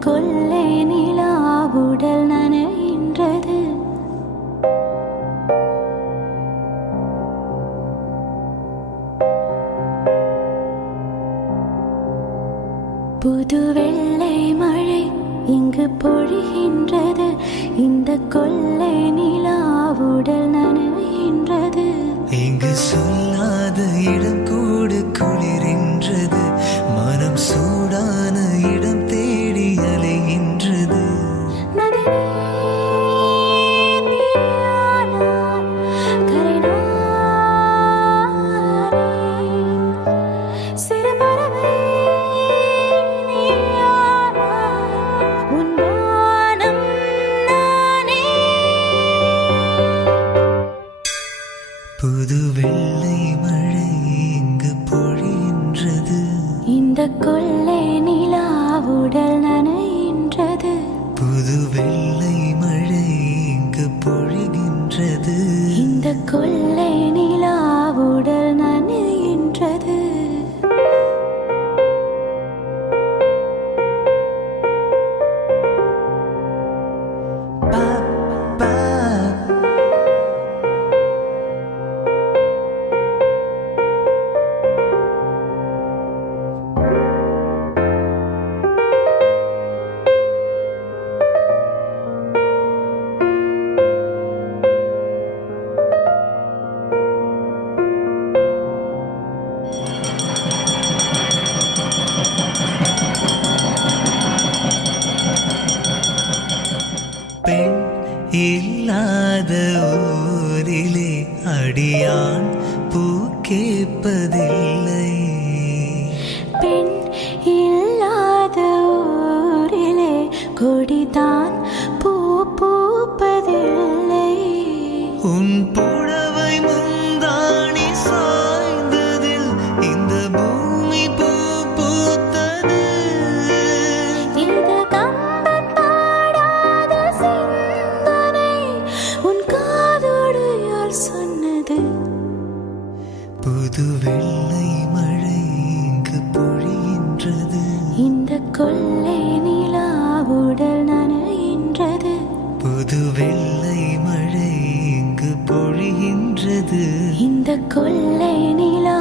கொள்ளை நிலா உடல் நனைகின்றது. புது வெள்ளை மழை இங்கு பொழிகின்றது. இந்த கொள்ளை நிலா உடல் நனைகின்றது. இங்கு சொல்லாத இடம் கூடு குளிரின்றது. மனம் சூடான இடம் தேடி அலைகின்றது. புது வெள்ளை மழை இங்கு பொழிகின்றது. இந்த கொள்ளை நிலா உடல் நனைகின்றது. புது வெள்ளை மழை இங்கு பொழிகின்றது. இந்த கொள்ளை நிலா உடல் நனைகின்றது. பெண் இல்லாத ஊரிலே அடியான் பூ கேட்பதில்லை. பெண் இல்லாத ஊரிலே கொடிதான் பூ பூப்பதில்லை. உன் புடவை முந்தாணி சாய்ந்ததில் இந்த பூமி பூ பூத்தது. இது கம்பன் பாடாத சிந்தனை உன் காதோடு யார் சொன்னது? புது வெள்ளை மழை இங்கு பொழிகின்றது. இந்த கொள்ளை நிலா உடல் நனைகின்றது. புது வெள்ளை மழை இங்கு பொழிகின்றது. இந்த கொள்ளை நிலா